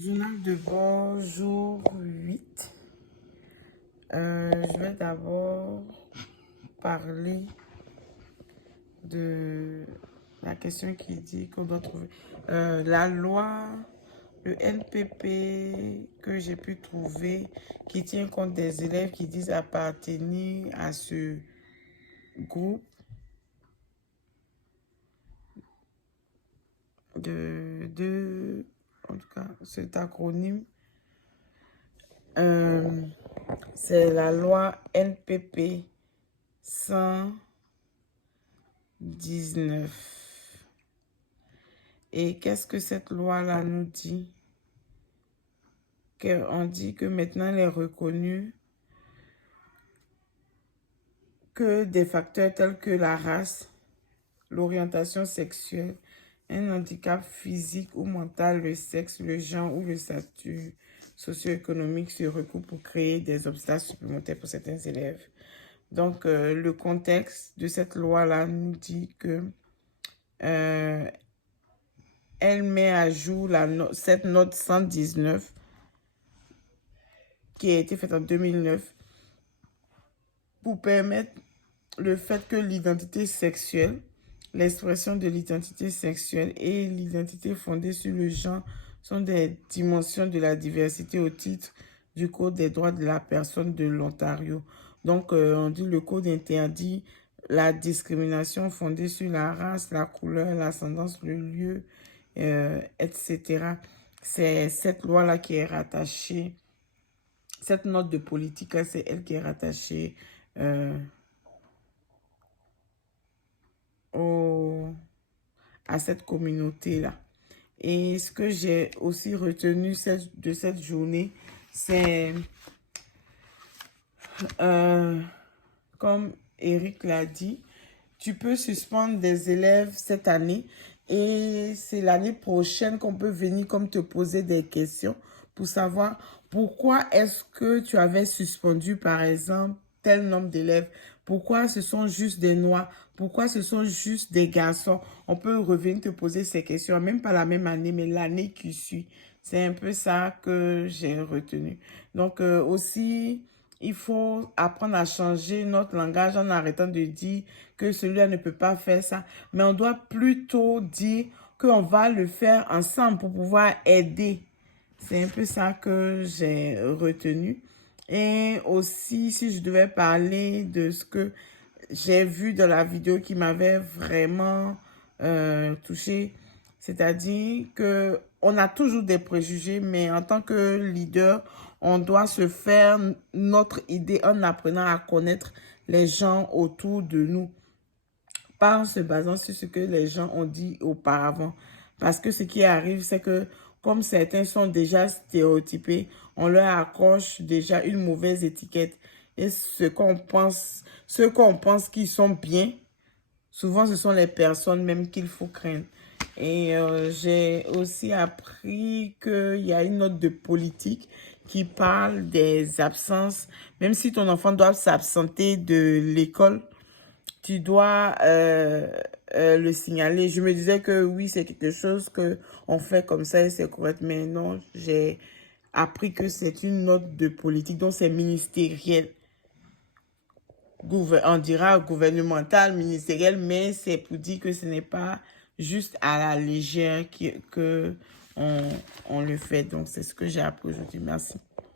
Journal de bord, jour 8. Je vais d'abord parler de la question qui dit qu'on doit trouver la loi, le NPP que j'ai pu trouver qui tient compte des élèves qui disent appartenir à ce groupe en tout cas cet acronyme. C'est la loi NPP 119. Et qu'est-ce que cette loi-là nous dit? On dit que maintenant, elle est reconnue que des facteurs tels que la race, l'orientation sexuelle, un handicap physique ou mental, le sexe, le genre ou le statut socio-économique se recoupent pour créer des obstacles supplémentaires pour certains élèves. Donc, le contexte de cette loi-là nous dit que elle met à jour cette note 119 qui a été faite en 2009 pour permettre le fait que l'identité sexuelle, l'expression de l'identité sexuelle et l'identité fondée sur le genre sont des dimensions de la diversité au titre du Code des droits de la personne de l'Ontario. Donc, on dit le Code interdit la discrimination fondée sur la race, la couleur, l'ascendance, le lieu, etc. C'est cette loi-là qui est rattachée, cette note de politique, c'est elle qui est rattachée à cette communauté-là. Et ce que j'ai aussi retenu de cette journée, c'est, comme Eric l'a dit, tu peux suspendre des élèves cette année et c'est l'année prochaine qu'on peut venir comme te poser des questions pour savoir pourquoi est-ce que tu avais suspendu, par exemple, tel nombre d'élèves. Pourquoi ce sont juste des noirs? Pourquoi ce sont juste des garçons? On peut revenir te poser ces questions, même pas la même année, mais l'année qui suit. C'est un peu ça que j'ai retenu. Donc aussi, il faut apprendre à changer notre langage en arrêtant de dire que celui-là ne peut pas faire ça. Mais on doit plutôt dire qu'on va le faire ensemble pour pouvoir aider. C'est un peu ça que j'ai retenu. Et aussi, si je devais parler de ce que j'ai vu dans la vidéo qui m'avait vraiment touchée, c'est-à-dire que on a toujours des préjugés, mais en tant que leader, on doit se faire notre idée en apprenant à connaître les gens autour de nous, pas en se basant sur ce que les gens ont dit auparavant. Parce que ce qui arrive, c'est que comme certains sont déjà stéréotypés, on leur accroche déjà une mauvaise étiquette. Et ceux qu'on pense qu'ils sont bien, souvent ce sont les personnes même qu'il faut craindre. Et j'ai aussi appris qu'il y a une note de politique qui parle des absences. Même si ton enfant doit s'absenter de l'école, tu dois le signaler. Je me disais que oui, c'est quelque chose que on fait comme ça et c'est correct. Mais non, j'ai appris que c'est une note de politique, donc c'est ministériel. On dira gouvernemental, ministériel, mais c'est pour dire que ce n'est pas juste à la légère que on le fait. Donc, c'est ce que j'ai appris aujourd'hui. Merci.